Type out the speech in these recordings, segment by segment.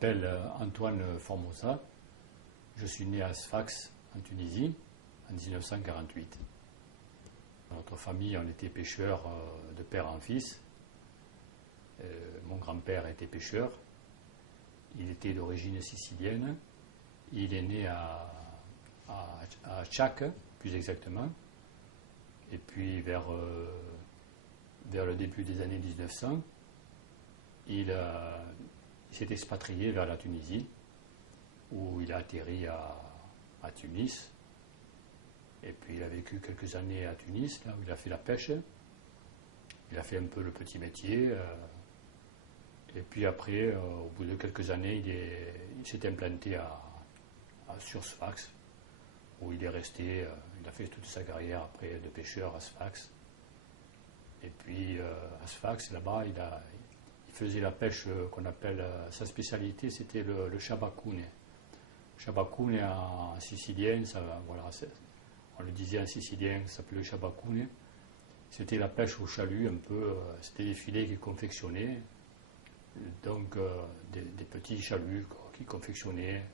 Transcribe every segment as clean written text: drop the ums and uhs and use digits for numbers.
m'appelle Antoine Formosa. Je suis né à Sfax, en Tunisie, en 1948. Dans notre famille, on était pêcheurs de père en fils. Mon grand-père était pêcheur. Il était d'origine sicilienne. Il est né à Tchac, plus exactement. Et puis vers le début des années 1900, il s'est expatrié vers la Tunisie, où il a atterri à Tunis. Et puis il a vécu quelques années à Tunis, là où il a fait la pêche. Il a fait un peu le petit métier. Et puis après, au bout de quelques années, il s'est implanté sur Sfax, où il est resté. Il a fait toute sa carrière après de pêcheur à Sfax. Et puis à Sfax, là-bas, il faisait la pêche qu'on appelle, sa spécialité, c'était le sciabaccone. Sciabaccone en sicilien, voilà, on le disait en sicilien, ça s'appelait le sciabaccone. C'était la pêche au chalut un peu, c'était des filets qui confectionnaient, donc des petits chaluts qui confectionnaient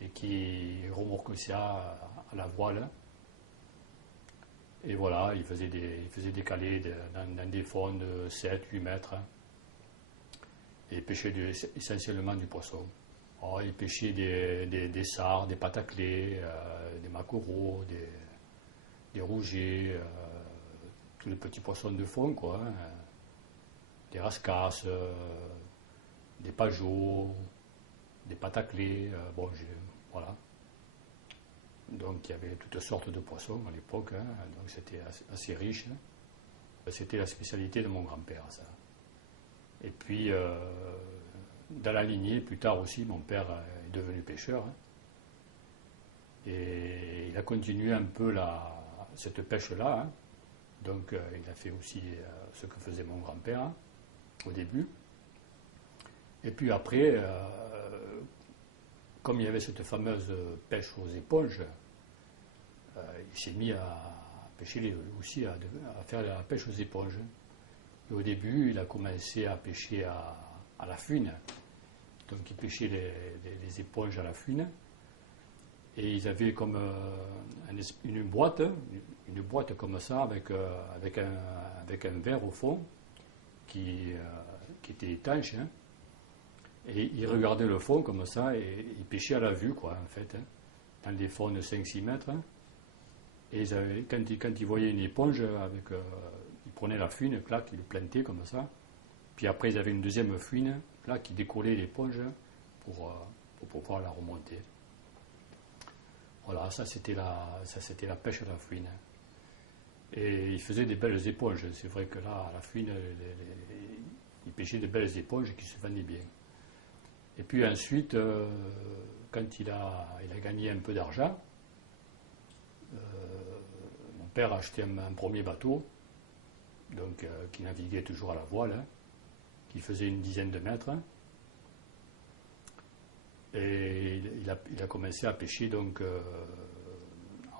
et qui remorquaient ça à la voile. Et voilà, il faisait des calés dans des fonds de 7-8 mètres. Et il pêchait essentiellement du poisson. Alors, il pêchait des sards, des pataclés, des maquereaux, des rougets, tous les petits poissons de fond, quoi. Hein. Des rascasses, des pageots, des pataclés, voilà. Donc il y avait toutes sortes de poissons à l'époque, hein, donc c'était assez riche. Hein. C'était la spécialité de mon grand-père, ça. Et puis, dans la lignée, plus tard aussi, mon père est devenu pêcheur. Hein. Et il a continué un peu cette pêche-là. Hein. Donc il a fait aussi ce que faisait mon grand-père hein, au début. Et puis après, comme il y avait cette fameuse pêche aux éponges, il s'est mis à pêcher aussi, à faire la pêche aux éponges. Et au début, il a commencé à pêcher à la fune. Donc il pêchait les éponges à la fune. Et ils avaient comme une boîte comme ça, avec un verre au fond, qui était étanche. Hein. Et ils regardaient le fond comme ça, et ils pêchaient à la vue, quoi, en fait, hein, dans des fonds de 5-6 mètres. Hein. Et quand ils voyaient une éponge, ils prenaient la fune, clac, ils le plantaient comme ça. Puis après, ils avaient une deuxième fune, là, qui décollait l'éponge pour pouvoir la remonter. Voilà, ça c'était la pêche à la fouine. Et ils faisaient des belles éponges. C'est vrai que là, à la fouine, ils pêchaient de belles éponges qui se vendaient bien. Et puis ensuite, quand il a gagné un peu d'argent, mon père a acheté un premier bateau, donc qui naviguait toujours à la voile, hein, qui faisait une dizaine de mètres. Et il a commencé à pêcher donc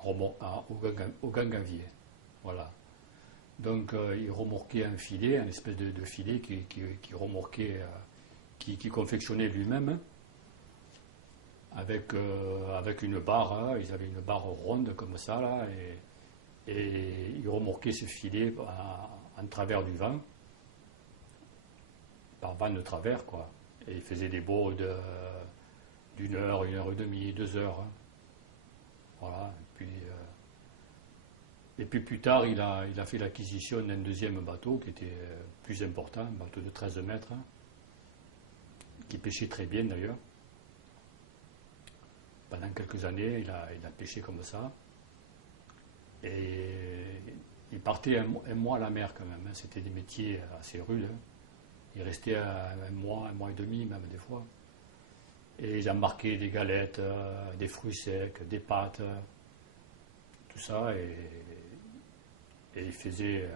au gangavier. Voilà. Donc il remorquait un filet, un espèce de filet qui remorquait, qui confectionnait lui-même avec une barre. Hein, ils avaient une barre ronde comme ça là, et il remorquait ce filet en travers du vent, par vent de travers quoi. Et il faisait des baux d'une heure, 1h30, 2 heures. Hein. Voilà. Et puis plus tard, il a fait l'acquisition d'un deuxième bateau qui était plus important, un bateau de 13 mètres, hein, qui pêchait très bien d'ailleurs. Pendant quelques années, il a pêché comme ça. Et il partait un mois à la mer quand même. Hein. C'était des métiers assez rudes. Hein. Il restait un mois et demi même des fois. Et ils embarquaient des galettes, des fruits secs, des pâtes, tout ça. Et il faisait.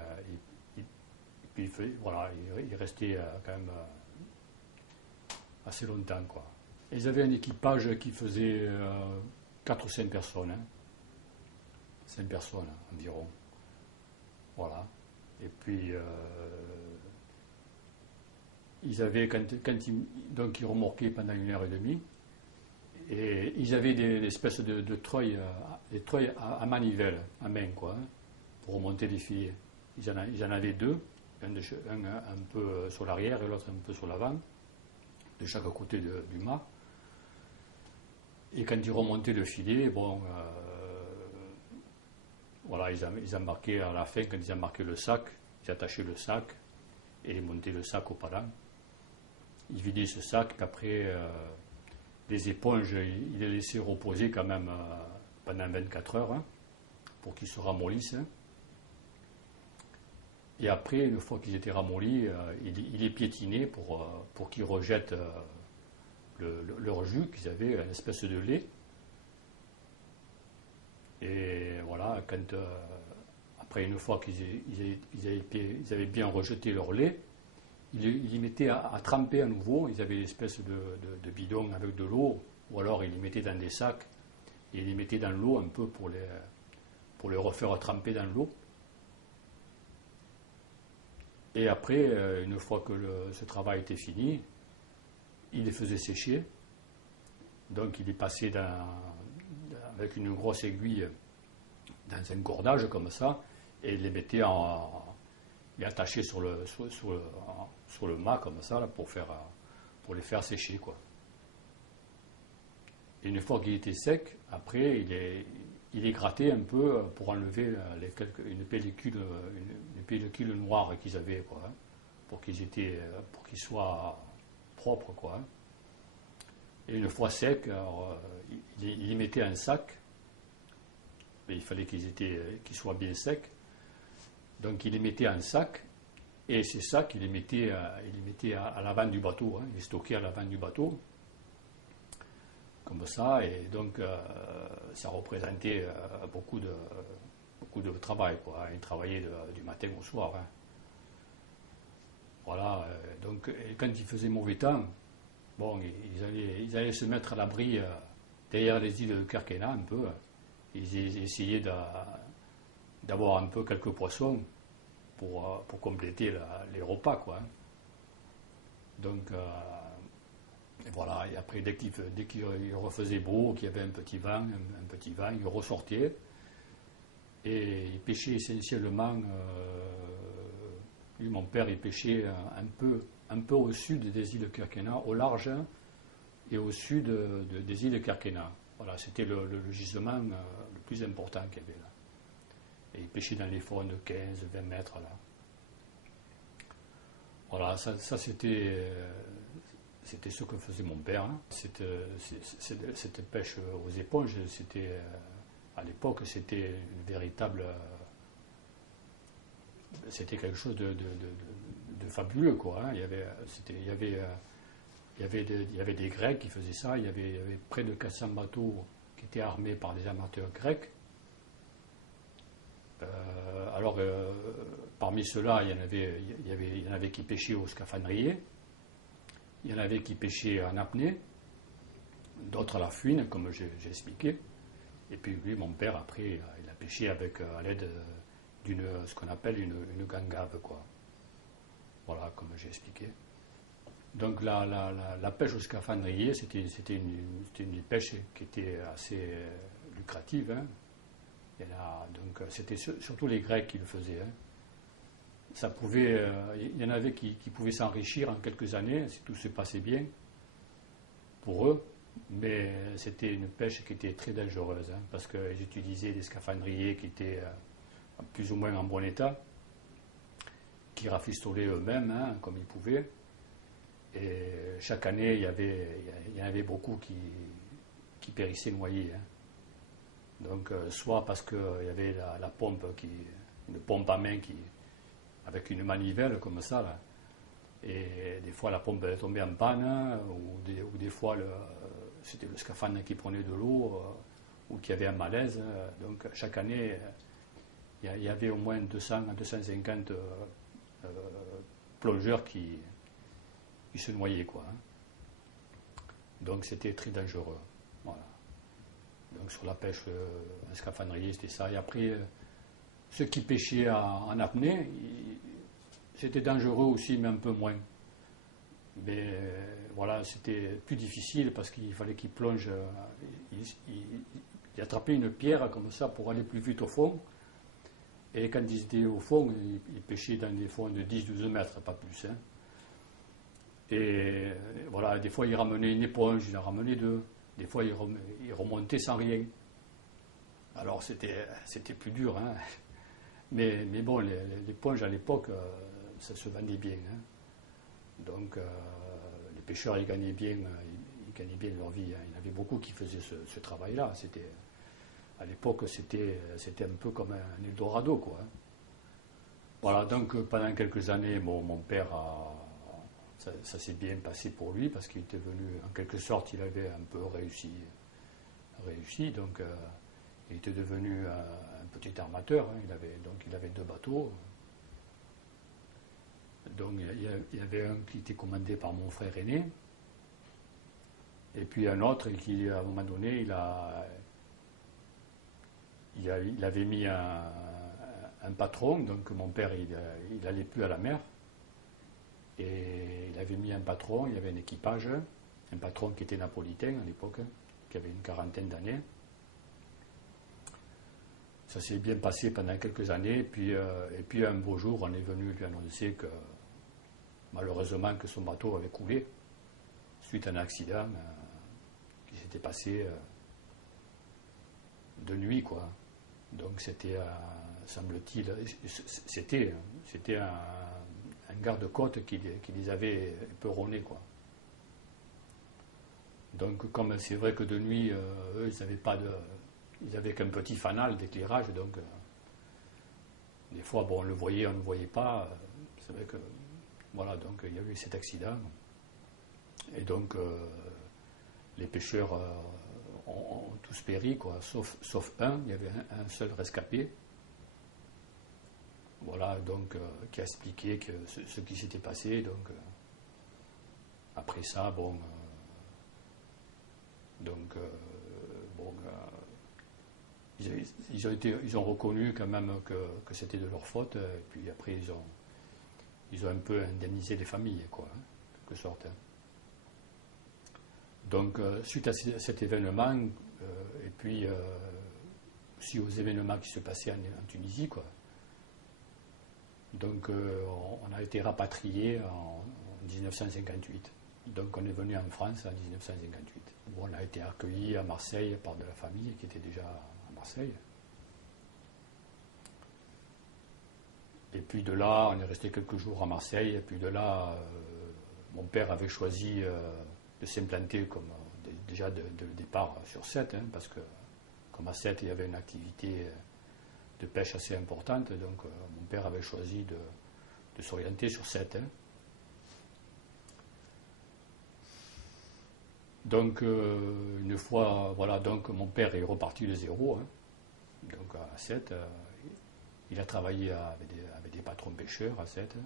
Voilà, il restait quand même assez longtemps, quoi. Et ils avaient un équipage qui faisait 4 ou 5 personnes. Hein. 5 personnes environ. Voilà. Et puis. ils avaient, donc ils remorquaient pendant 1 heure et demie, et ils avaient des espèces de treuils, des treuils à manivelle, à main, quoi, hein, pour remonter les filets. Ils en avaient deux, un un peu sur l'arrière et l'autre un peu sur l'avant, de chaque côté du mât. Et quand ils remontaient le filet, bon, voilà, ils embarquaient à la fin, quand ils embarquaient le sac, ils attachaient le sac et montaient le sac au palan. Ils vidaient ce sac, puis après, les éponges, ils les laissaient reposer quand même pendant 24 heures, hein, pour qu'ils se ramollissent. Hein. Et après, une fois qu'ils étaient ramollis, ils les piétinaient pour qu'ils rejettent leur jus, qu'ils avaient une espèce de lait. Et voilà, après, une fois qu'ils avaient bien rejeté leur lait, ils les mettaient à tremper à nouveau. Ils avaient une espèce de bidon avec de l'eau, ou alors ils les mettaient dans des sacs et ils les mettaient dans l'eau un peu pour les refaire tremper dans l'eau. Et après, une fois que ce travail était fini, il les faisait sécher. Donc il les passait avec une grosse aiguille dans un cordage comme ça, et il les mettait les attachait sur le mât comme ça là, pour les faire sécher, quoi. Et une fois qu'il était sec, après il les grattait un peu pour enlever une pellicule noire qu'ils avaient, quoi, hein, pour qu'ils soient propres, quoi. Hein. Et une fois secs, il les mettait en sac. Mais il fallait qu'ils soient bien secs. Donc il les mettait en sac, et ces sacs, il les mettait à l'avant du bateau. Hein. Il les stockait à l'avant du bateau, comme ça, et donc ça représentait beaucoup de travail, quoi. Ils travaillaient du matin au soir. Hein. Voilà, donc et quand il faisait mauvais temps, bon, ils allaient se mettre à l'abri derrière les îles de Kerkennah un peu. Ils essayaient d'avoir un peu quelques poissons pour compléter les repas, quoi. Hein. Donc voilà, et après dès qu'il refaisait beau, qu'il y avait un petit vent, ils ressortaient et ils pêchaient essentiellement. Lui, mon père, il pêchait un peu au sud des îles de Kerkennah, au large, hein, et au sud des îles de Kerkennah. Voilà, c'était le gisement le plus important qu'il y avait là. Et il pêchait dans les fonds de 15-20 mètres là. Voilà, ça c'était ce que faisait mon père. Hein. Cette pêche aux éponges, à l'époque, c'était une véritable. C'était quelque chose de fabuleux, quoi. Hein. Il y avait des Grecs qui faisaient ça. Il y avait près de 400 bateaux qui étaient armés par des amateurs grecs. Alors, parmi ceux-là, il y en avait qui pêchaient au scaphandrier, il y en avait qui pêchaient en apnée, d'autres à la fouine, comme j'ai expliqué. Et puis lui, mon père, après, il a pêché à l'aide ce qu'on appelle une gangave, quoi. Voilà, comme j'ai expliqué. Donc la pêche au scaphandrier, c'était une pêche qui était assez lucrative. Hein. Donc c'était surtout les Grecs qui le faisaient. Hein. Il y en avait qui pouvaient s'enrichir en quelques années si tout se passait bien pour eux, mais c'était une pêche qui était très dangereuse, hein, parce qu'ils utilisaient des scaphandriers qui étaient plus ou moins en bon état, qui rafistolaient eux-mêmes, hein, comme ils pouvaient. Et chaque année, il y en avait beaucoup qui périssaient noyés. Hein. Donc, soit parce qu'il y avait la pompe, une pompe à main avec une manivelle comme ça, là, et des fois la pompe elle tombait en panne, hein, ou des fois c'était le scaphandre qui prenait de l'eau, ou qui avait un malaise. Donc, chaque année, il y avait au moins 200 à 250 plongeurs qui se noyaient, quoi. Hein. Donc c'était très dangereux. Voilà. Donc sur la pêche en scaphandrier, c'était ça. Et après, ceux qui pêchaient en apnée, c'était dangereux aussi, mais un peu moins. Mais voilà, c'était plus difficile parce qu'il fallait qu'il plonge, il attrapait une pierre comme ça pour aller plus vite au fond. Et quand ils étaient au fond, ils pêchaient dans des fonds de 10-12 mètres, pas plus. Hein. Et voilà, des fois il ramenait une éponge, il en ramenait deux. Des fois il remontait sans rien. Alors c'était plus dur. Hein. Mais bon, l'éponge à l'époque, ça se vendait bien. Hein. Donc les pêcheurs, ils gagnaient bien leur vie. Hein. Il y en avait beaucoup qui faisaient ce travail-là. À l'époque, c'était un peu comme un Eldorado, quoi. Hein. Voilà, donc pendant quelques années, mon père, ça s'est bien passé pour lui, parce qu'il était venu, en quelque sorte, il avait un peu réussi. Donc il était devenu un petit armateur. Hein. Il avait 2 bateaux. Donc il y avait un qui était commandé par mon frère aîné, et puis un autre qui, à un moment donné, il avait mis un patron. Donc mon père, il n'allait plus à la mer, et il avait mis un patron. Il y avait un équipage, un patron qui était napolitain à l'époque, qui avait une 40aine d'années. Ça s'est bien passé pendant quelques années, et puis un beau jour, on est venu lui annoncer que malheureusement que son bateau avait coulé suite à un accident qui s'était passé de nuit, quoi. Donc c'était, semble-t-il, c'était un garde-côte qui les avait éperonnés, quoi. Donc comme c'est vrai que de nuit, eux, ils avaient qu'un petit fanal d'éclairage, donc des fois, bon, on le voyait, on ne le voyait pas. C'est vrai que voilà, donc il y a eu cet accident. Et donc les pêcheurs ont tous péri, quoi, sauf un. Il y avait un seul rescapé. Voilà, donc qui a expliqué ce qui s'était passé. Donc après ça, bon, ils ont reconnu quand même que c'était de leur faute. Et puis après, ils ont un peu indemnisé les familles, quoi, hein, en quelque sorte. Hein. Donc, suite à cet événement, et puis aussi aux événements qui se passaient en Tunisie, quoi. Donc, on a été rapatriés en 1958. Donc, on est venu en France en 1958, où on a été accueillis à Marseille par de la famille qui était déjà à Marseille. Et puis de là, on est resté quelques jours à Marseille. Et puis de là, mon père avait choisi de s'implanter comme déjà de départ sur Sète, hein, parce que comme à Sète, il y avait une activité de pêche assez importante. Donc mon père avait choisi de s'orienter sur Sète. Hein. Donc une fois, voilà, donc mon père est reparti de zéro. Hein. Donc à Sète, il a travaillé avec des patrons pêcheurs à Sète.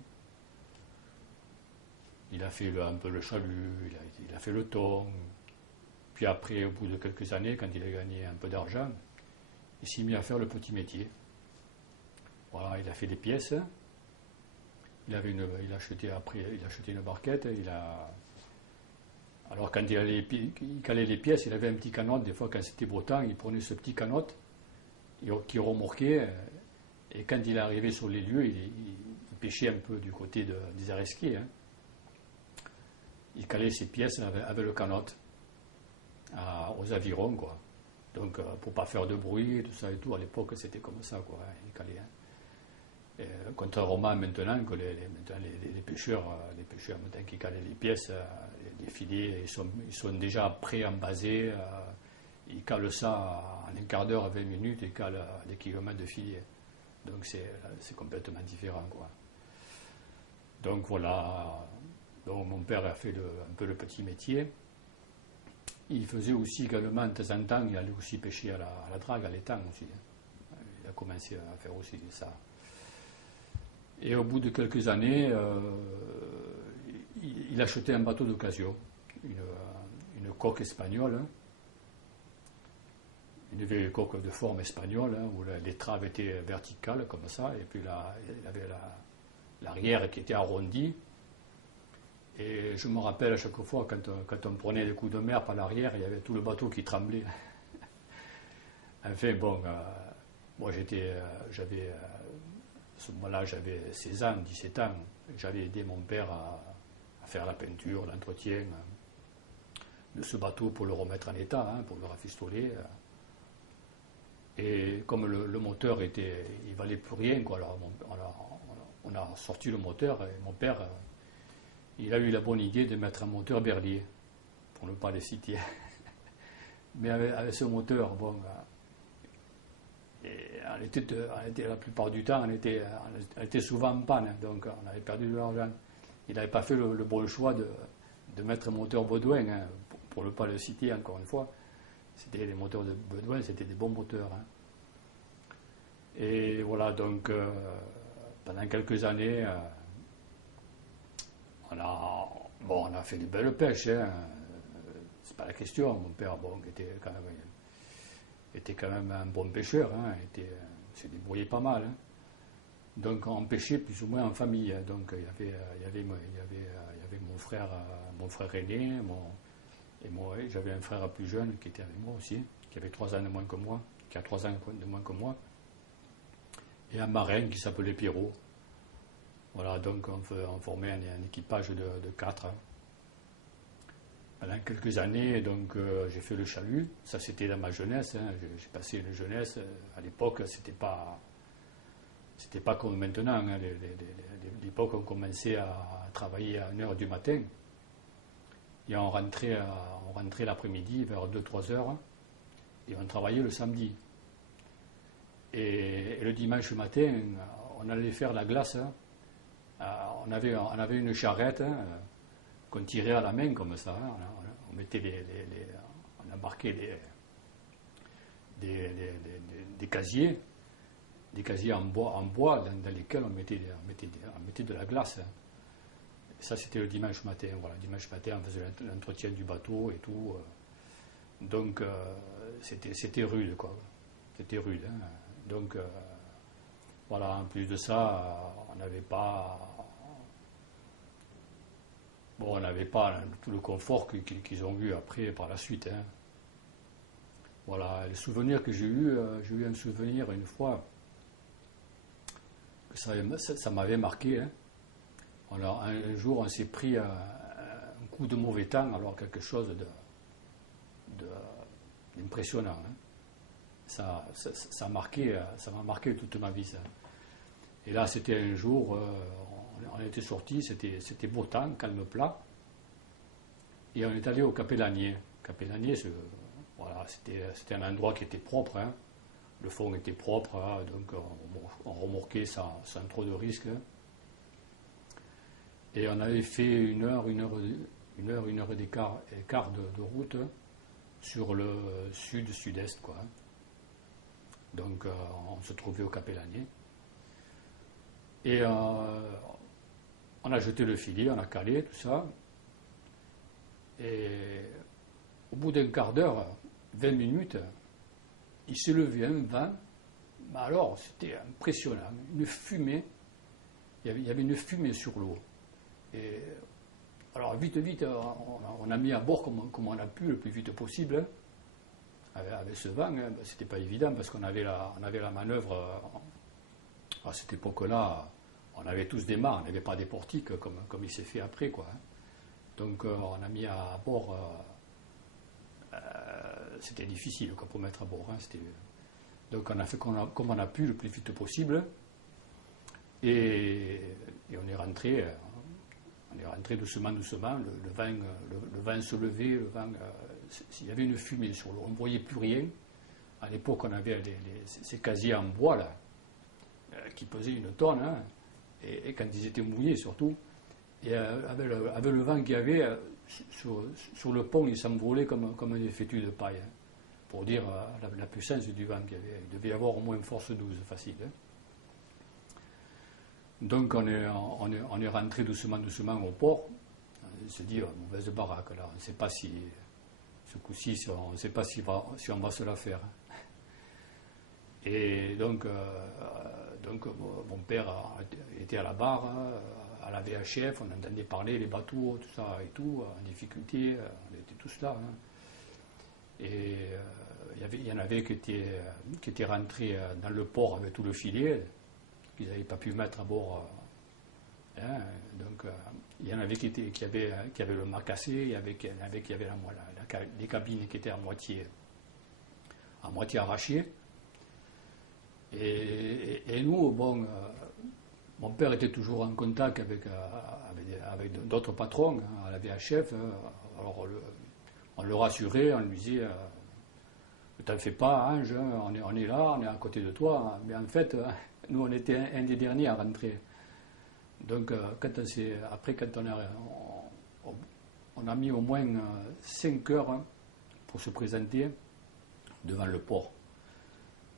Il a fait un peu le chalut, il a fait le thon. Puis après, au bout de quelques années, quand il a gagné un peu d'argent, il s'est mis à faire le petit métier. Voilà, il a fait des pièces. Il a acheté une barquette. Alors quand il calait les pièces, il avait un petit canot. Des fois, quand c'était beau temps, il prenait ce petit canot qui remorquait. Et quand il est arrivé sur les lieux, il pêchait un peu du côté des Aresquiers. Hein. Il calait ses pièces avec le canot aux avirons, quoi. Donc, pour pas faire de bruit, tout ça et tout, à l'époque, c'était comme ça, quoi. Hein, il calait. Hein. Contrairement maintenant que les pêcheurs maintenant qui calent les pièces, les filets, ils sont déjà pré-embasés. Ils calent ça en un quart d'heure, 20 minutes, et calent des kilomètres de filets. Donc c'est complètement différent, quoi. Donc voilà. Donc mon père a fait un peu le petit métier. Il faisait aussi également, de temps en temps, il allait aussi pêcher à la drague, à l'étang aussi. Il a commencé à faire aussi ça. Et au bout de quelques années, il achetait un bateau d'occasion, une coque espagnole, hein. Une vieille coque de forme espagnole, hein, où l'étrave était verticale comme ça, et puis là, il avait l'arrière qui était arrondi. Et je me rappelle à chaque fois, quand on prenait des coups de mer par l'arrière, il y avait tout le bateau qui tremblait. Enfin, bon, moi j'avais, à ce moment-là, j'avais 16 ans, 17 ans. J'avais aidé mon père à faire la peinture, l'entretien de ce bateau pour le remettre en état, pour le rafistoler. Et comme le moteur il valait plus rien, quoi, alors on a sorti le moteur et mon père, il a eu la bonne idée de mettre un moteur Berlier, pour ne pas les citer. Mais avec ce moteur, bon, la plupart du temps, on était souvent en panne, donc on avait perdu de l'argent. Il n'avait pas fait le bon choix de mettre un moteur Baudouin, pour ne pas le citer encore une fois. Les moteurs de Baudouin, c'était des bons moteurs. Et voilà, donc pendant quelques années, on a fait de belles pêches. C'est pas la question. Mon père, bon, était quand même un bon pêcheur. Il s'est débrouillé pas mal. Donc on pêchait plus ou moins en famille. Donc il y avait mon frère aîné, et moi, j'avais un frère plus jeune qui était avec moi aussi, qui avait 3 ans de moins que moi, qui a 3 ans de moins que moi, et un marin qui s'appelait Pierrot. Voilà, donc on formait un équipage de 4. Pendant quelques années, donc j'ai fait le chalut. Ça, c'était dans ma jeunesse. J'ai passé une jeunesse. À l'époque, c'était pas comme maintenant. L'époque, on commençait à travailler à 1h du matin. Et on rentrait l'après-midi vers 2-3 heures. Et on travaillait le samedi. Et le dimanche matin, on allait faire la glace. On avait une charrette qu'on tirait à la main comme ça. On mettait on embarquait des casiers en bois dans lesquels on mettait de la glace. Et ça, c'était le dimanche matin. Voilà, dimanche matin, on faisait l'entretien du bateau et tout. Donc, c'était rude, quoi. C'était rude. Donc, voilà, en plus de ça, on n'avait pas tout le confort qu'ils ont eu après, par la suite. Voilà, les souvenirs que j'ai eu un souvenir une fois que ça m'avait marqué. Alors, un jour, on s'est pris un coup de mauvais temps, alors quelque chose d'impressionnant. Ça m'a marqué toute ma vie, ça. Et là, c'était un jour, on était sortis, c'était beau temps, calme plat, et on est allé au Capellanier. Capellanier, voilà, c'était un endroit qui était propre, le fond était propre, donc on remorquait sans trop de risques. Et on avait fait une heure et quart de route sur le sud-sud-est, quoi. Donc on se trouvait au Capellanier. Et on a jeté le filet, on a calé, tout ça. Et au bout d'un quart d'heure, 20 minutes, il s'est levé un vent. Mais alors, c'était impressionnant. Une fumée. Il y avait une fumée sur l'eau. Et alors, vite, on a mis à bord comme on a pu, le plus vite possible. Avec ce vent, c'était pas évident parce qu'on avait la manœuvre. À cette époque-là, on avait tous des mâts, on n'avait pas des portiques comme il s'est fait après, quoi. Donc on a mis à bord. C'était difficile, quoi, pour mettre à bord. Donc on a fait comme on a pu le plus vite possible. Et on est rentré. On est rentré doucement. Le vent se levait, il y avait une fumée sur l'eau. On ne voyait plus rien. À l'époque, on avait ces casiers en bois, là, qui pesaient 1 tonne, et quand ils étaient mouillés surtout. Et avec le vent qu'il y avait, sur le pont, ils s'envolaient comme des fétus de paille, pour dire la puissance du vent qu'il y avait. Il devait y avoir au moins force 12, facile. Donc on est rentré doucement au port. On s'est dit, mauvaise baraque là, on ne sait pas si, ce coup-ci, on ne sait pas si on va se la faire. Et donc mon père était à la barre, à la VHF, on entendait parler les bateaux, tout ça et tout, en difficulté, on était tous là. Hein. Et il y en avait qui étaient rentrés dans le port avec tout le filet, qu'ils n'avaient pas pu mettre à bord. Hein. Donc il y en avait qui avaient le mât cassé, il y en avait qui avaient les cabines qui étaient à moitié arrachées. Et nous, bon, mon père était toujours en contact avec d'autres patrons hein, à la VHF. Alors on le rassurait, on lui disait ne t'en fais pas, Ange, on est là, on est à côté de toi. Mais en fait, nous, on était un des derniers à rentrer. Donc, quand on a mis au moins 5 heures hein, pour se présenter devant le port.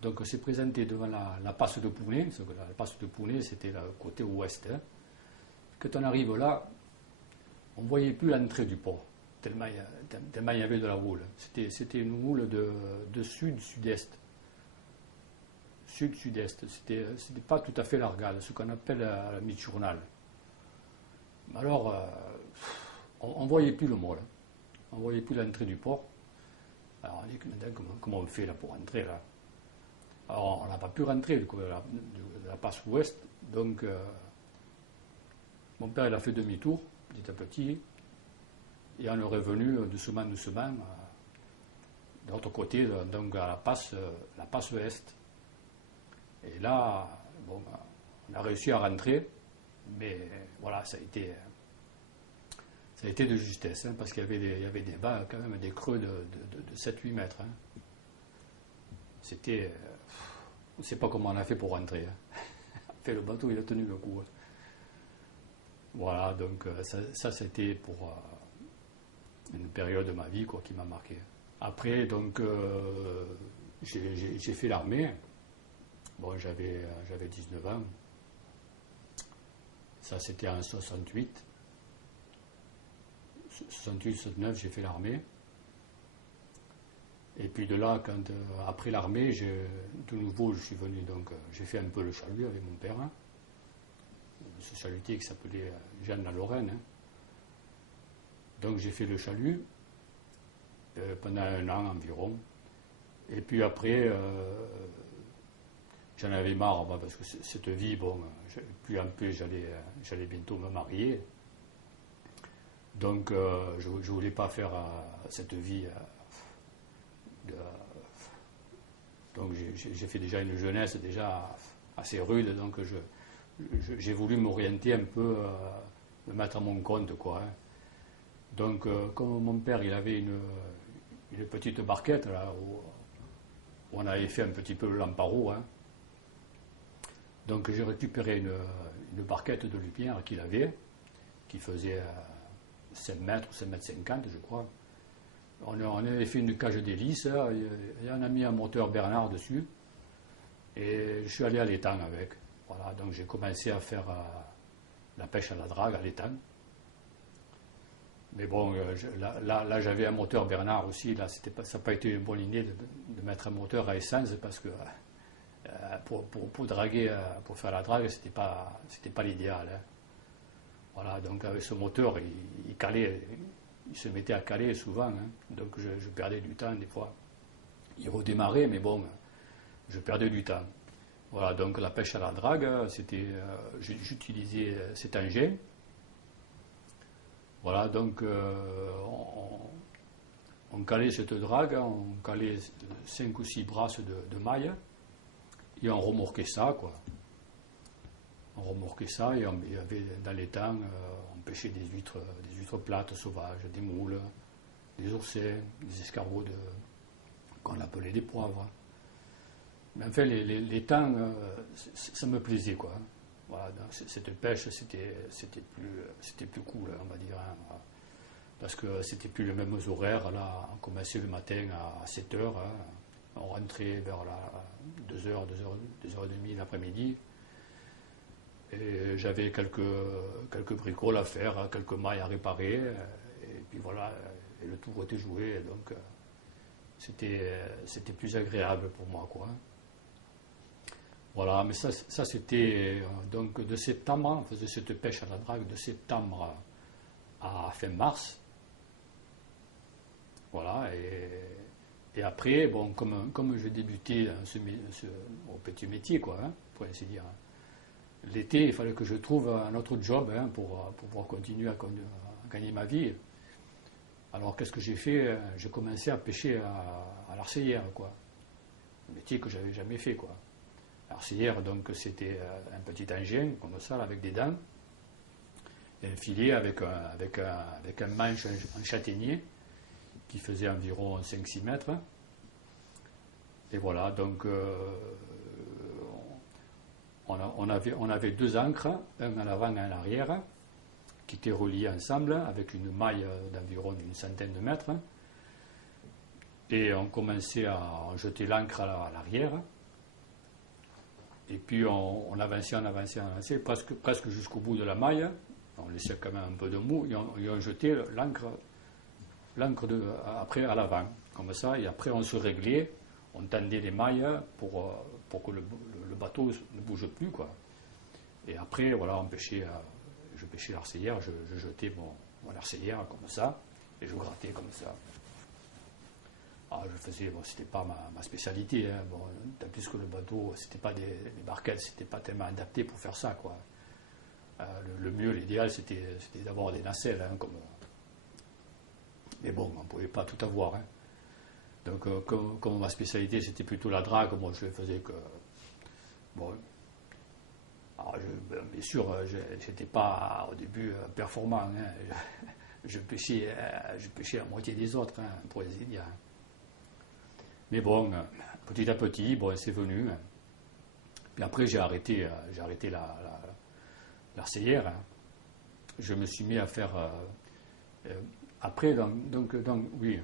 Donc, on s'est présenté devant la passe de Pounet. La passe de Pounet, c'était le côté ouest. Hein. Quand on arrive là, on ne voyait plus l'entrée du port, tellement il y avait de la houle. C'était une houle de sud-sud-est. Sud-sud-est. C'était pas tout à fait l'argale, ce qu'on appelle la mi-journal. Alors, on ne voyait plus le mot, là. On ne voyait plus l'entrée du port. Alors, on dit, comment on fait là pour entrer là? Alors, on n'a pas pu rentrer de la passe ouest, donc mon père il a fait demi-tour, petit à petit, et on est revenu doucement, de l'autre côté, donc à la passe est. Et là, bon, on a réussi à rentrer, mais voilà, ça a été de justesse, hein, parce qu'il y avait des bas, quand même des creux de 7-8 mètres. Hein. C'était... on ne sait pas comment on a fait pour rentrer. Hein. Fait, le bateau, il a tenu le coup. Hein. Voilà, donc ça c'était pour une période de ma vie quoi, qui m'a marqué. Après, donc, j'ai fait l'armée. Bon, j'avais 19 ans. Ça, c'était en 68. 68-69, j'ai fait l'armée. Et puis de là, après l'armée, de nouveau, je suis venu, donc j'ai fait un peu le chalut avec mon père. Hein. Ce chalutier qui s'appelait Jeanne la Lorraine. Hein. Donc j'ai fait le chalut pendant 1 an environ. Et puis après, j'en avais marre, parce que cette vie, bon, plus en plus, j'allais bientôt me marier. Donc je ne voulais pas faire cette vie. Donc j'ai fait déjà une jeunesse déjà assez rude, donc j'ai voulu m'orienter un peu, me mettre à mon compte, quoi. Hein. Donc comme mon père il avait une petite barquette là où on avait fait un petit peu le lamparo, hein. Donc j'ai récupéré une barquette de lumière qu'il avait, qui faisait 5 mètres ou 5 mètres 50 je crois. On avait fait une cage d'hélice, et on a mis un moteur Bernard dessus, et je suis allé à l'étang avec. Voilà, donc j'ai commencé à faire la pêche à la drague à l'étang. Mais bon, là j'avais un moteur Bernard aussi, là ça n'a pas été une bonne idée de mettre un moteur à essence, parce que pour draguer, pour faire la drague, c'était pas l'idéal. Hein. Voilà, donc avec ce moteur, il calait. Il se mettait à caler souvent, hein. Donc je perdais du temps des fois. Il redémarrait, mais bon, je perdais du temps. Voilà, donc la pêche à la drague, j'utilisais cet engin. Voilà, donc on calait cette drague, on calait 5 ou 6 brasses de mailles, et on remorquait ça, quoi. On remorquait ça, et il y avait dans l'étang, on pêchait des huîtres plates sauvages, des moules, des oursins, des escargots qu'on appelait des poivres. Mais enfin, les temps, ça me plaisait, quoi. Voilà, donc cette pêche, c'était plus cool, on va dire. Hein, voilà. Parce que c'était plus les mêmes horaires. Là, on commençait le matin à 7 h, hein, on rentrait vers 2h, 2h30 l'après-midi. Et j'avais quelques bricoles à faire, quelques mailles à réparer, et puis voilà, et le tour était joué, donc c'était plus agréable pour moi, quoi. Voilà, mais ça c'était donc de septembre, on faisait cette pêche à la drague de septembre à fin mars. Voilà, et après, bon, comme je débutais au petit métier, quoi, hein, pour ainsi dire, l'été, il fallait que je trouve un autre job hein, pour pouvoir continuer à gagner ma vie. Alors qu'est-ce que j'ai fait? J'ai commencé à pêcher à l'arcéière, quoi. Un métier que j'avais jamais fait, quoi. L'arcéière, donc, c'était un petit engin, comme ça, avec des dents, et un filet avec un manche en châtaignier, qui faisait environ 5-6 mètres. Et voilà, donc, on avait deux ancres, un à l'avant et un à l'arrière, qui étaient reliés ensemble avec une maille d'environ une centaine de mètres. Et on commençait à jeter l'ancre à l'arrière. Et puis on avançait, presque jusqu'au bout de la maille. On laissait quand même un peu de mou et on jetait l'ancre après à l'avant. Comme ça, et après on se réglait, on tendait les mailles pour que le bateau ne bouge plus, quoi. Et après, voilà, je pêchais l'arcéière, je jetais mon arcéière comme ça, et je grattais comme ça. Alors je faisais, c'était pas ma spécialité, hein, tant plus que le bateau, c'était pas des barquettes, c'était pas tellement adapté pour faire ça, quoi. Le mieux, l'idéal, c'était d'avoir des nacelles, hein, mais bon, on ne pouvait pas tout avoir, hein. Donc, comme ma spécialité, c'était plutôt la drague, moi, je faisais que... Bon, alors bien sûr, je n'étais pas, au début, performant, hein. Je pêchais à moitié des autres, hein, pour les dire. Mais bon, petit à petit, bon, c'est venu. Puis après, j'ai arrêté l'arcéière. Hein. Je me suis mis à faire... après, oui...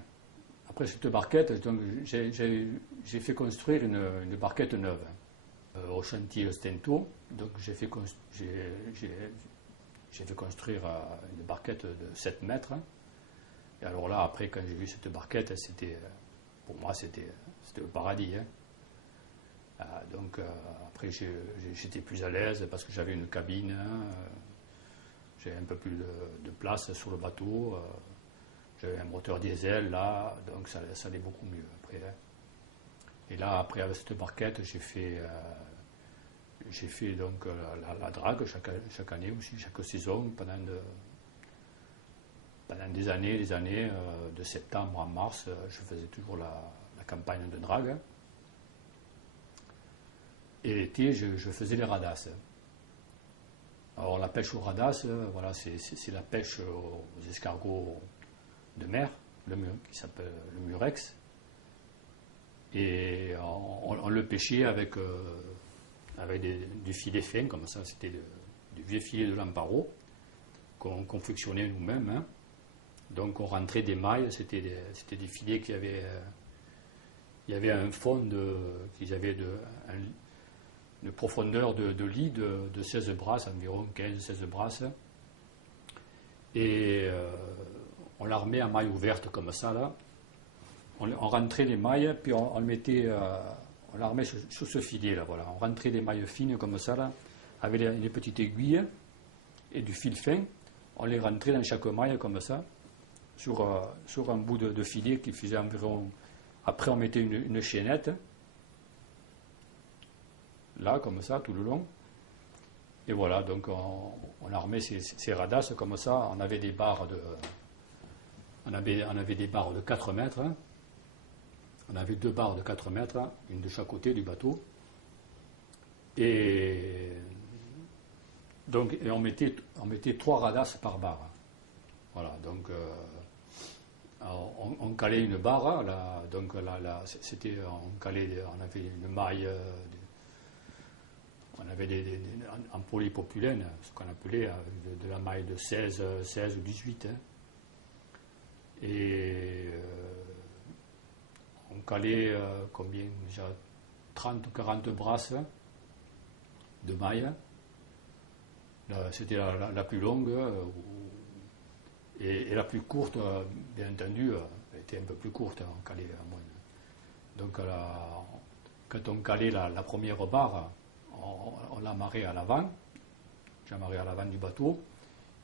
Après cette barquette, donc, j'ai fait construire une barquette neuve au chantier Stento. Donc j'ai fait construire une barquette de 7 mètres. Et alors là, après, quand j'ai vu cette barquette, pour moi, c'était le paradis. Hein. Donc après, j'étais plus à l'aise parce que j'avais une cabine, j'avais un peu plus de place sur le bateau. J'avais un moteur diesel là, donc ça allait beaucoup mieux après. Hein. Et là, après, avec cette barquette, j'ai fait donc la drague chaque année aussi, chaque saison, pendant des années, de septembre à mars, je faisais toujours la campagne de drague. Hein. Et l'été, je faisais les radasses. Alors la pêche aux radasses, voilà, c'est la pêche aux escargots de mer, qui s'appelle le murex, et on le pêchait avec du filet fin, comme ça, c'était du vieux filet de Lamparo, qu'on confectionnait nous-mêmes. Hein. Donc on rentrait des mailles, c'était des filets qui avaient... il y avait un fond qu'ils avaient une profondeur de lit de 16 brasses, environ 15-16 brasses, et... on l'armait à maille ouverte comme ça, là. On rentrait les mailles, puis on l'armait sur ce filet, là, voilà. On rentrait des mailles fines comme ça, là, avec les petites aiguilles et du fil fin. On les rentrait dans chaque maille comme ça, sur un bout de filet qui faisait environ... Après, on mettait une chaînette, là, comme ça, tout le long. Et voilà, donc on armait ces radasses comme ça. On avait des barres On avait des barres de 4 mètres. Hein. On avait 2 barres de 4 mètres, une de chaque côté du bateau. Et donc on mettait 3 radasses par barre. Voilà, donc on calait une barre. Là, donc là, on avait une maille, on avait en polypropylène, ce qu'on appelait de la maille de 16 ou 18. Hein. Et on calait combien déjà 30 ou 40 brasses de mailles. C'était la plus longue et la plus courte, bien entendu, elle était un peu plus courte, on calait moins. Donc quand on calait la première barre, on l'amarrait à l'avant. J'amarrais à l'avant du bateau.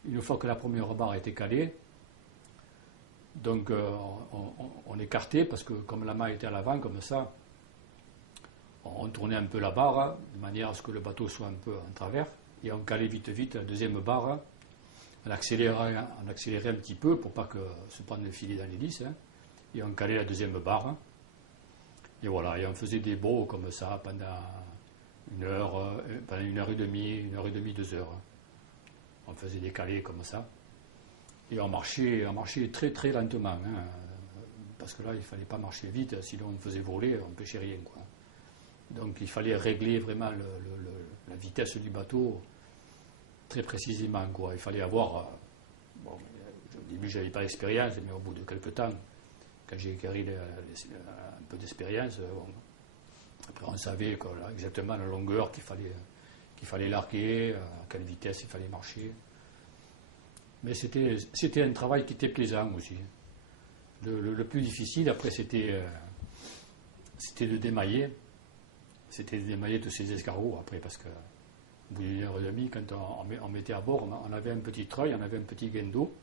Une fois que la première barre était calée, donc on écartait, parce que comme la maille était à l'avant, comme ça, on tournait un peu la barre, de manière à ce que le bateau soit un peu en travers, et on calait vite la deuxième barre, on accélérait un petit peu pour pas que se prenne le filet dans l'hélice, hein, et on calait la deuxième barre, et voilà, et on faisait des baux comme ça pendant une heure et demie, 2 heures. On faisait des calés comme ça. Et on marchait très très lentement, hein, parce que là, il ne fallait pas marcher vite, sinon on faisait voler, on ne pêchait rien, quoi. Donc il fallait régler vraiment la vitesse du bateau très précisément, quoi. Il fallait avoir... bon, au début, je n'avais pas d'expérience, mais au bout de quelques temps, quand j'ai acquis un peu d'expérience, bon, après on savait exactement la longueur qu'il fallait larguer, à quelle vitesse il fallait marcher. Mais c'était un travail qui était plaisant aussi. Le plus difficile, après, c'était de démailler. C'était de démailler tous ces escargots, après, parce qu'au bout d'une heure et demie, quand on mettait à bord, on avait un petit treuil, on avait un petit guindeau,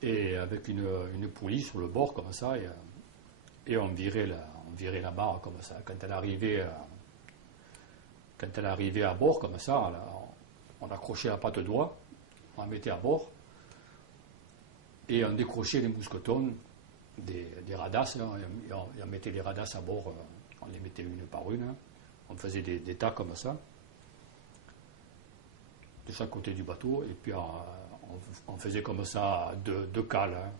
et avec une poulie sur le bord, comme ça, et on virait la barre, comme ça. Quand elle arrivait à bord, comme ça, on accrochait la patte doigt, on la mettait à bord, et on décrochait les mousquetons des radasses, hein, et on mettait les radasses à bord, on les mettait une par une, hein. On faisait des tas comme ça, de chaque côté du bateau, et puis on faisait comme ça deux cales, hein,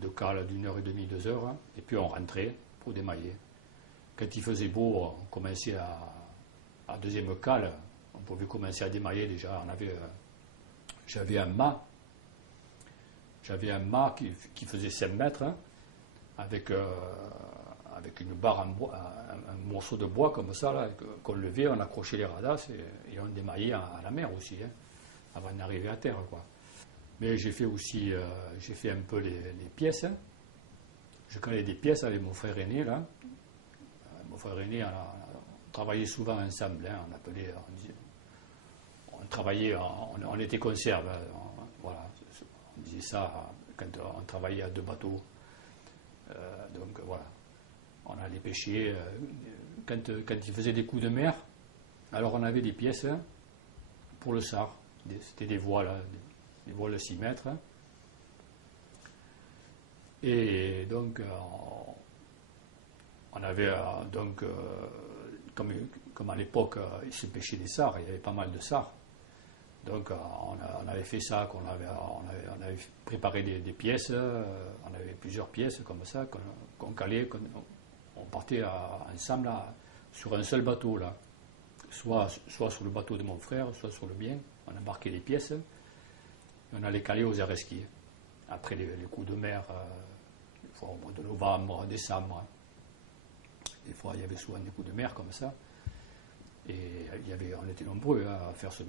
1h30, 2 heures, hein, et puis on rentrait pour démailler. Quand il faisait beau, on commençait à deuxième cale, on pouvait commencer à démailler déjà. J'avais un mât qui faisait 5 mètres, hein, avec une barre en bois, un morceau de bois comme ça, là, qu'on levait, on accrochait les radasses et on démaillait à la mer aussi, hein, avant d'arriver à terre, quoi. Mais j'ai fait un peu les pièces, hein. Je connais des pièces avec mon frère aîné, là. Mon frère aîné, on travaillait souvent ensemble, hein, on travaillait, on était conserve, hein, voilà, on disait ça quand on travaillait à 2 bateaux. Donc voilà, on allait pêcher. Quand il faisait des coups de mer, alors on avait des pièces, hein, pour le sard. C'était des voiles, hein, des voiles de 6 mètres. Hein. Et donc, on avait, comme à l'époque, il se pêchait des sards, il y avait pas mal de sards. Donc, on avait fait ça, on avait préparé des pièces, on avait plusieurs pièces comme ça, qu'on calait, on partait ensemble là, sur un seul bateau, là. Soit sur le bateau de mon frère, soit sur le mien. On embarquait les pièces et on allait caler aux aresquiers. Après les coups de mer, des fois au mois de novembre, décembre, des fois il y avait souvent des coups de mer comme ça. Et on était nombreux, hein, à faire ce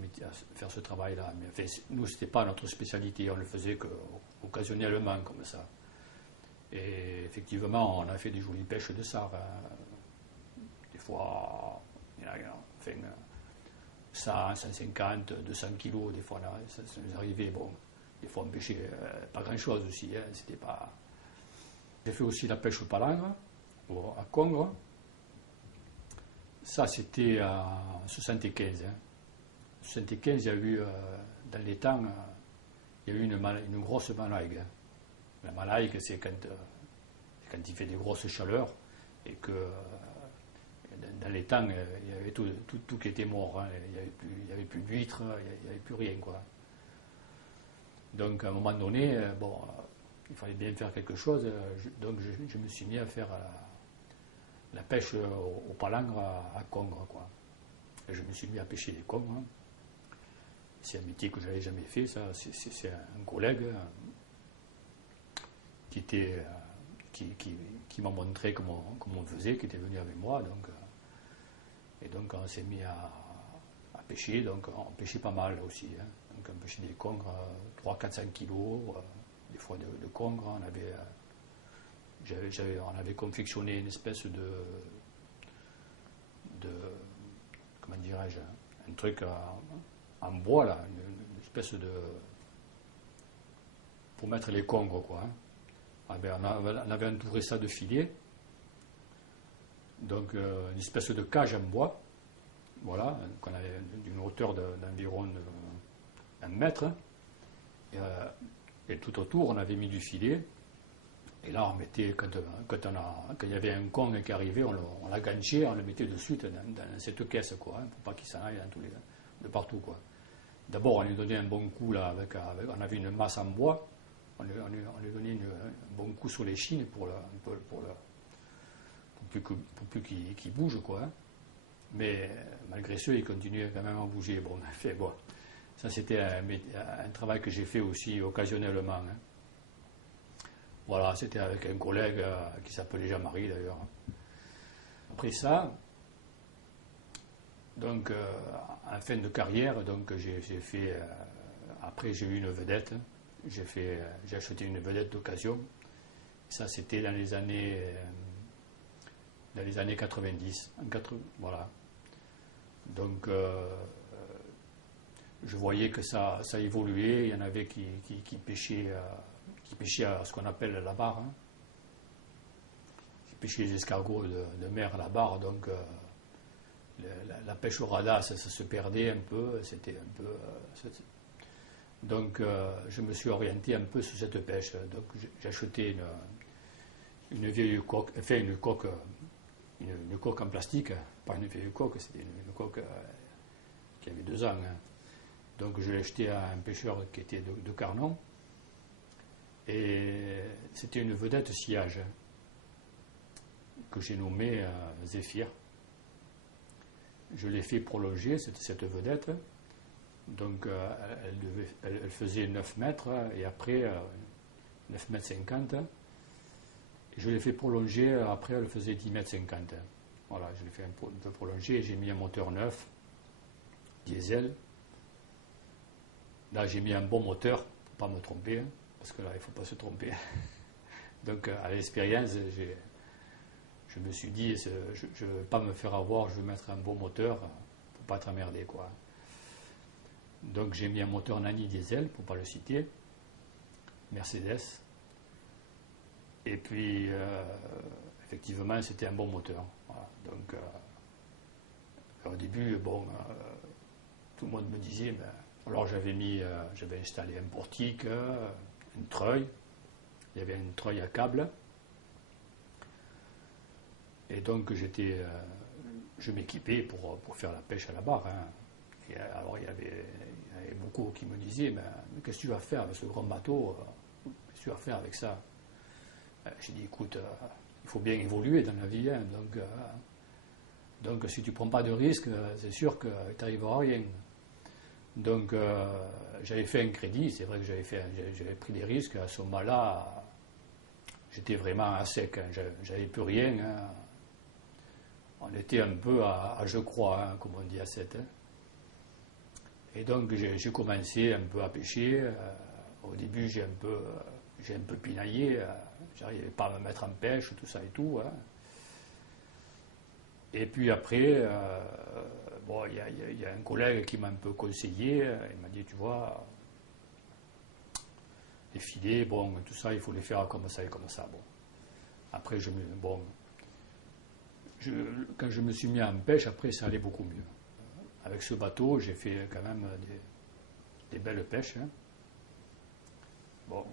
travail-là. Mais enfin, nous, ce n'était pas notre spécialité, on le faisait occasionnellement comme ça. Et effectivement, on a fait des jolies pêches de sard. Hein. Des fois, il y en a, enfin, 100, 150, 200 kilos, des fois, là, ça nous arrivait. Bon, des fois, on pêchait pas grand-chose aussi. Hein, c'était pas... J'ai fait aussi la pêche au palangre, à Congres. Ça, c'était en 75. Hein. En 75, il y a eu, dans les temps, il y a eu une grosse malague. Hein. La malague, c'est quand il fait des grosses chaleurs et que dans les temps, il y avait tout qui était mort. Hein. Il n'y avait plus d'huîtres, il n'y avait plus rien, quoi. Donc, à un moment donné, il fallait bien faire quelque chose. Donc, je me suis mis à faire la pêche au palangre à Congres, quoi. Et je me suis mis à pêcher les congres. Hein. C'est un métier que je n'avais jamais fait, ça. C'est un collègue qui m'a montré comment on faisait, qui était venu avec moi. Et donc on s'est mis à pêcher, donc on pêchait pas mal aussi. Hein. Donc on pêchait des congres, 300-400 kilos, des fois de congres. On avait confectionné une espèce comment dirais-je, un truc en bois, là, une espèce de... pour mettre les congres, quoi. Hein. Ah ben, on avait entouré ça de filets, donc une espèce de cage en bois, voilà, qu'on avait d'une hauteur d'environ 1 mètre, et tout autour on avait mis du filet, et là on mettait, quand il y avait un con qui arrivait, on l'enganchait, on le mettait de suite dans cette caisse, quoi, hein, pour pas qu'il s'en aille de partout, quoi. D'abord on lui donnait un bon coup, là, on avait une masse en bois, on lui donnait un bon coup sur les chines pour plus qu'il bouge, quoi. Hein. Mais malgré ça, il continuait quand même à bouger. Bon, bon. Ça, c'était un travail que j'ai fait aussi occasionnellement. Hein. Voilà, c'était avec un collègue qui s'appelait Jean-Marie, d'ailleurs. Après ça, donc, en fin de carrière, donc, j'ai fait... après, j'ai eu une vedette. J'ai acheté une vedette d'occasion. Ça, c'était dans les années 90. Voilà. Donc, je voyais que ça évoluait. Il y en avait qui pêchaient à ce qu'on appelle la barre. Hein. Qui pêchaient les escargots de mer à la barre. Donc, la pêche au radar, ça se perdait un peu. C'était un peu... donc, je me suis orienté un peu sur cette pêche. Donc, j'ai acheté une vieille coque, enfin une coque en plastique, pas une vieille coque, c'était une coque qui avait 2 ans. Hein. Donc, je l'ai acheté à un pêcheur qui était de Carnon. Et c'était une vedette sillage que j'ai nommée Zéphyr. Je l'ai fait prolonger, cette vedette. Donc, elle faisait 9 mètres, et après 9 mètres 50. Je l'ai fait prolonger, après elle faisait 10 mètres 50. Voilà, je l'ai fait un peu prolonger, et j'ai mis un moteur neuf, diesel. Là, j'ai mis un bon moteur, pour ne pas me tromper, hein, parce que là, il ne faut pas se tromper. Donc, à l'expérience, je me suis dit, je ne veux pas me faire avoir, je vais mettre un bon moteur pour ne pas être emmerdé, quoi. Donc j'ai mis un moteur Nani diesel, pour ne pas le citer, Mercedes. Et puis, effectivement, c'était un bon moteur. Voilà. Donc, au début, bon, tout le monde me disait, ben, alors j'avais installé un portique, une treuille. Il y avait une treuille à câble. Et donc, je m'équipais pour faire la pêche à la barre. Hein. Et alors, il y avait beaucoup qui me disaient, mais qu'est-ce que tu vas faire avec ce grand bateau? Qu'est-ce que tu vas faire avec ça? J'ai dit, écoute, il faut bien évoluer dans la vie. Hein, donc, si tu ne prends pas de risques, c'est sûr que tu n'arriveras à rien. Donc, j'avais fait un crédit. C'est vrai que j'avais pris des risques. À ce moment-là, j'étais vraiment à sec. Hein, j'avais plus rien. Hein. On était un peu à je crois, hein, comme on dit à 7. Hein. Et donc j'ai commencé un peu à pêcher. Au début j'ai un peu pinaillé. J'arrivais pas à me mettre en pêche, tout ça et tout. Hein. Et puis après, bon, il y a un collègue qui m'a un peu conseillé. Il m'a dit, tu vois, les filets, bon, tout ça, il faut les faire comme ça et comme ça. Bon. Après, quand je me suis mis en pêche, après, ça allait beaucoup mieux. Avec ce bateau, j'ai fait quand même des belles pêches. Hein. Bon.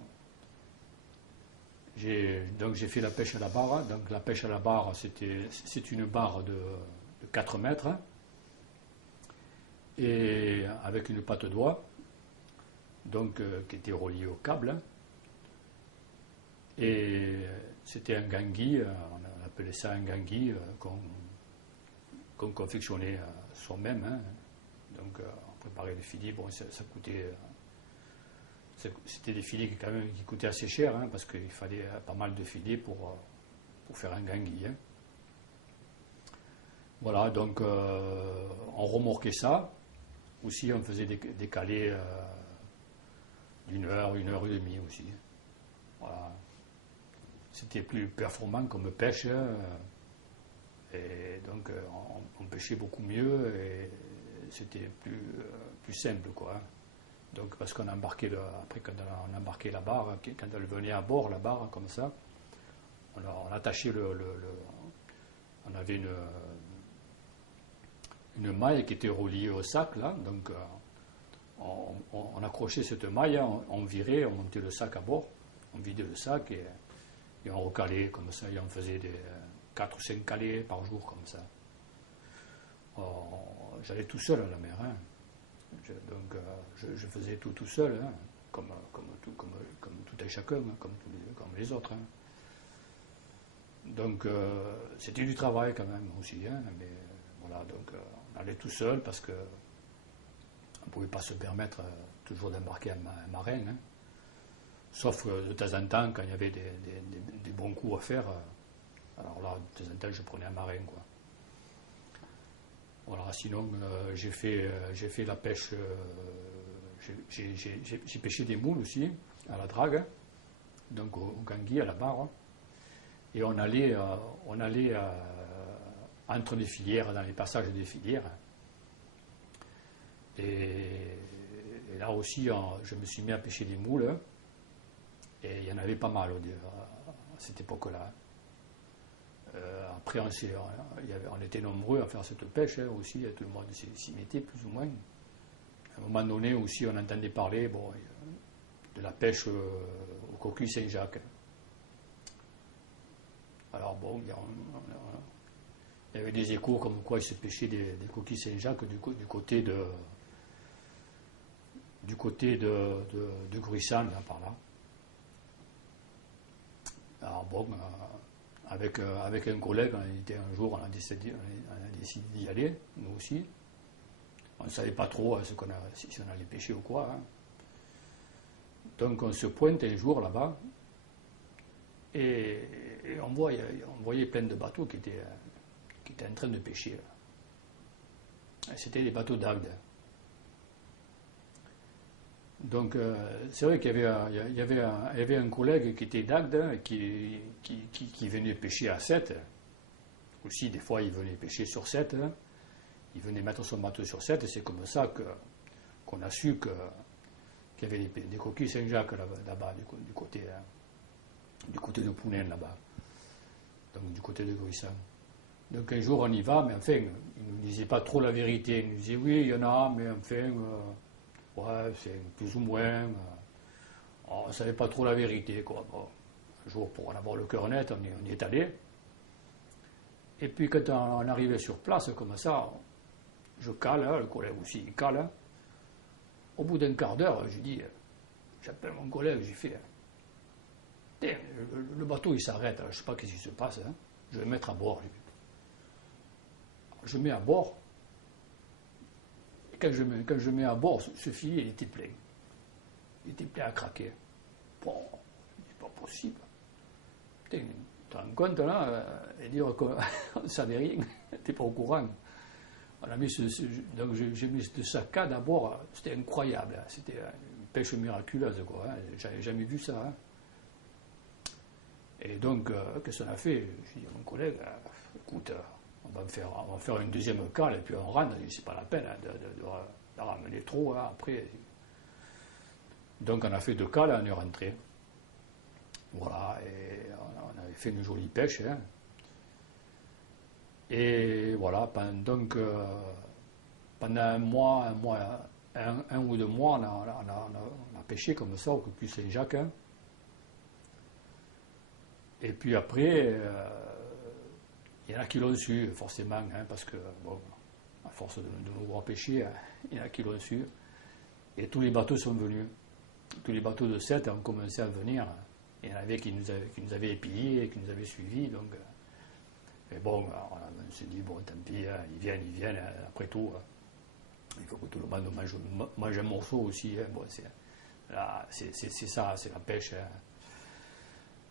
Donc j'ai fait la pêche à la barre. Donc la pêche à la barre, c'est une barre de 4 mètres. Et avec une patte d'oie, donc qui était reliée au câble. Et c'était un gangui, on appelait ça un gangui qu'on confectionnait soi-même. Hein. Donc on préparait les filets, bon, ça coûtait... C'était des filets qui coûtaient assez cher, hein, parce qu'il fallait pas mal de filets pour faire un gangui. Hein. Voilà, donc on remorquait ça. Aussi, on faisait des calés d'1 heure, 1 heure et demie aussi. Voilà. C'était plus performant comme pêche. Et donc on pêchait beaucoup mieux et c'était plus simple, quoi. Hein. Donc parce qu'on embarquait, après quand on embarquait la barre, quand elle venait à bord, la barre, comme ça, on attachait on avait une maille qui était reliée au sac, là, donc on accrochait cette maille, on virait, on montait le sac à bord, on vidait le sac et on recalait comme ça, et on faisait des 4 ou 5 calés par jour comme ça. J'allais tout seul à la mer, hein. Donc je faisais tout seul, hein, comme tout et chacun, hein, comme les autres. Hein. Donc c'était du travail quand même aussi, hein, mais voilà, donc on allait tout seul parce que on ne pouvait pas se permettre toujours d'embarquer un marin, hein. Sauf de temps en temps quand il y avait des bons coups à faire, alors là de temps en temps je prenais un marin, quoi. Voilà, sinon j'ai fait la pêche, j'ai pêché des moules aussi à la drague, donc au gangui, à la barre, et on allait entre les filières, dans les passages des filières, et là aussi je me suis mis à pêcher des moules, et il y en avait pas mal à cette époque-là. Après, on était nombreux à faire cette pêche, hein, aussi, tout le monde s'y mettait plus ou moins. À un moment donné aussi, on entendait parler de la pêche au coquille Saint-Jacques. Alors bon, il y avait des échos comme quoi il se pêchait des coquilles Saint-Jacques du côté de Gruissan, là, par là. Alors bon, avec un collègue, on a décidé d'y aller, nous aussi. On ne savait pas trop si on allait pêcher ou quoi. Hein. Donc on se pointe un jour là-bas et on voyait plein de bateaux qui étaient en train de pêcher. C'était des bateaux d'Agde. Donc c'est vrai qu'il y avait un collègue qui était d'Agde qui venait pêcher à 7. Aussi, des fois, il venait pêcher sur 7. Hein. Il venait mettre son bateau sur 7 et c'est comme ça qu'on a su qu'il y avait des coquilles Saint-Jacques là-bas, du côté de Pounen, là-bas. Donc du côté de Gruissan. Donc un jour, on y va, mais enfin, il ne nous disait pas trop la vérité. Il nous disait, oui, il y en a, mais enfin... ouais, c'est plus ou moins. On ne savait pas trop la vérité, quoi. Bon, un jour, pour en avoir le cœur net, on y est allé. Et puis, quand on arrivait sur place, comme ça, je cale, hein, le collègue aussi, il cale. Hein. Au bout d'un quart d'heure, je dis, j'appelle mon collègue, j'ai fait, le bateau, il s'arrête, je ne sais pas ce qui se passe, hein. Je vais mettre à bord. Je mets à bord. Quand je mets à bord, ce filet, il était plein. Il était plein à craquer. Bon, c'est pas possible. Tu te rends compte, là, et dire qu'on ne savait rien, tu n'es pas au courant. On a mis donc j'ai mis ce saccade à bord, c'était incroyable. Hein. C'était une pêche miraculeuse, quoi. Hein. J'avais jamais vu ça. Hein. Et donc, qu'est-ce qu'on a fait? J'ai dit à mon collègue, écoute, on va faire une deuxième cale et puis on rentre, c'est pas la peine hein, de ramener trop hein, après. Donc on a fait 2 cales et on est rentré. Voilà, et on avait fait une jolie pêche. Hein. Et voilà, pendant un mois, un ou 2 mois, on a pêché comme ça au coquille Saint-Jacques. Hein. Et puis après, il y en a qui l'ont su, forcément, hein, parce que, bon, à force de nous voir pêcher, hein, il y en a qui l'ont su. Et tous les bateaux sont venus. Tous les bateaux de 7 ont commencé à venir. Il y en avait qui nous avaient épiés, qui nous avaient suivis. Donc, mais bon, on s'est dit, bon, tant pis, hein, ils viennent, hein, après tout. Hein. Il faut que tout le monde mange un morceau aussi. Hein, bon, c'est ça, c'est la pêche. Hein.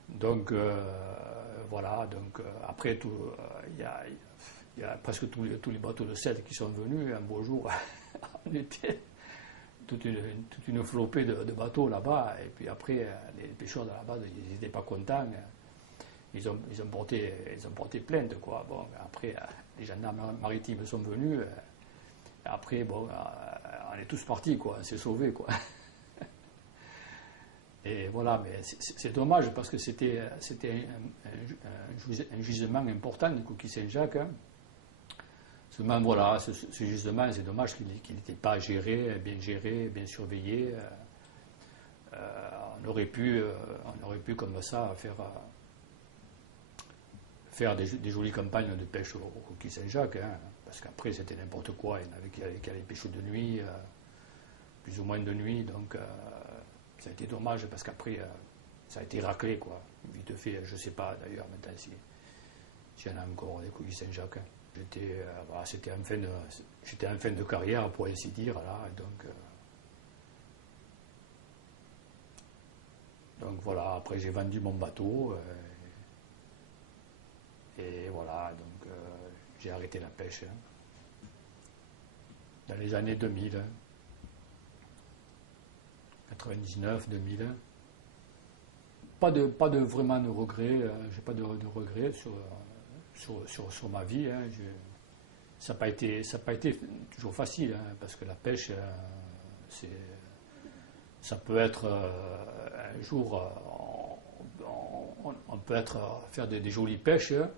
Donc, voilà, donc après, il y a presque tous les bateaux de 7 qui sont venus. Un beau jour, on était toute une flopée de bateaux là-bas. Et puis après, les pêcheurs de là-bas, ils n'étaient pas contents. ils ont porté plainte, quoi. Bon, après, les gendarmes maritimes sont venus. Après, bon, on est tous partis, quoi. On s'est sauvés, quoi. Et voilà, mais c'est dommage parce que c'était un gisement important de Coquille Saint-Jacques. Hein. Seulement, voilà, ce gisement, c'est dommage qu'il n'était pas bien géré, bien surveillé. On aurait pu comme ça faire des jolies campagnes de pêche au Coquille Saint-Jacques, hein, parce qu'après c'était n'importe quoi. Il y en avait qui allaient pêcher de nuit, plus ou moins de nuit, donc ça a été dommage parce qu'après ça a été raclé, quoi. Vite fait, je ne sais pas d'ailleurs maintenant s'il y en a encore des Coquilles Saint-Jacques. Hein. Voilà, j'étais en fin de carrière, pour ainsi dire, là, donc voilà, après j'ai vendu mon bateau et voilà, donc j'ai arrêté la pêche hein, dans les années 2000, hein, 99, 2000. Pas de vraiment de regrets, j'ai pas de regrets sur ma vie. Hein, ça n'a pas été toujours facile, hein, parce que la pêche, ça peut être un jour, on peut faire des jolies pêches. Hein.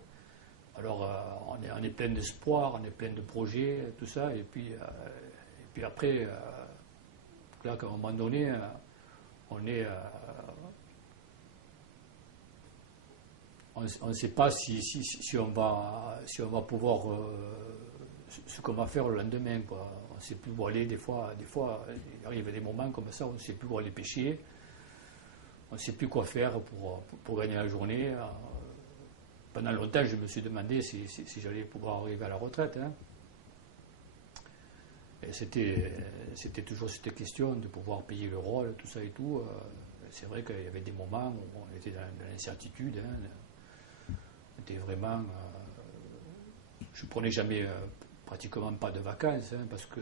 Alors on est plein d'espoir, on est plein de projets, tout ça, et puis après, là, qu'à un moment donné, on ne sait pas si on va pouvoir ce qu'on va faire le lendemain, quoi. On ne sait plus où aller. Des fois, il arrive des moments comme ça, on ne sait plus où aller pêcher, on ne sait plus quoi faire pour gagner la journée. Pendant longtemps, je me suis demandé si j'allais pouvoir arriver à la retraite. Hein. Et c'était toujours cette question de pouvoir payer le rôle, tout ça et tout. C'est vrai qu'il y avait des moments où on était dans l'incertitude. Hein. On était vraiment. Je ne prenais jamais pratiquement pas de vacances, hein, parce que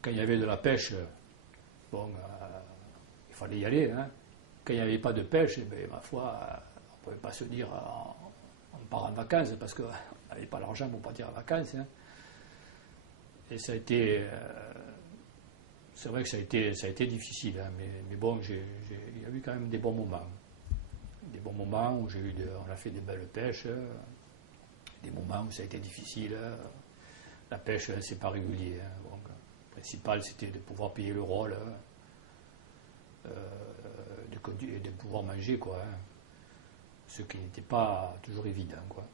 quand il y avait de la pêche, bon, il fallait y aller. Hein. Quand il n'y avait pas de pêche, ma foi, on ne pouvait pas se dire on part en vacances, parce qu'on n'avait pas l'argent pour partir en vacances. Hein. Et ça a été, c'est vrai que ça a été difficile, hein, mais bon, il y a eu quand même des bons moments. Des bons moments où on a fait des belles pêches, des moments où ça a été difficile. La pêche, c'est pas régulier. Hein, donc, le principal, c'était de pouvoir payer le rôle, de pouvoir manger, quoi. Hein, ce qui n'était pas toujours évident, quoi.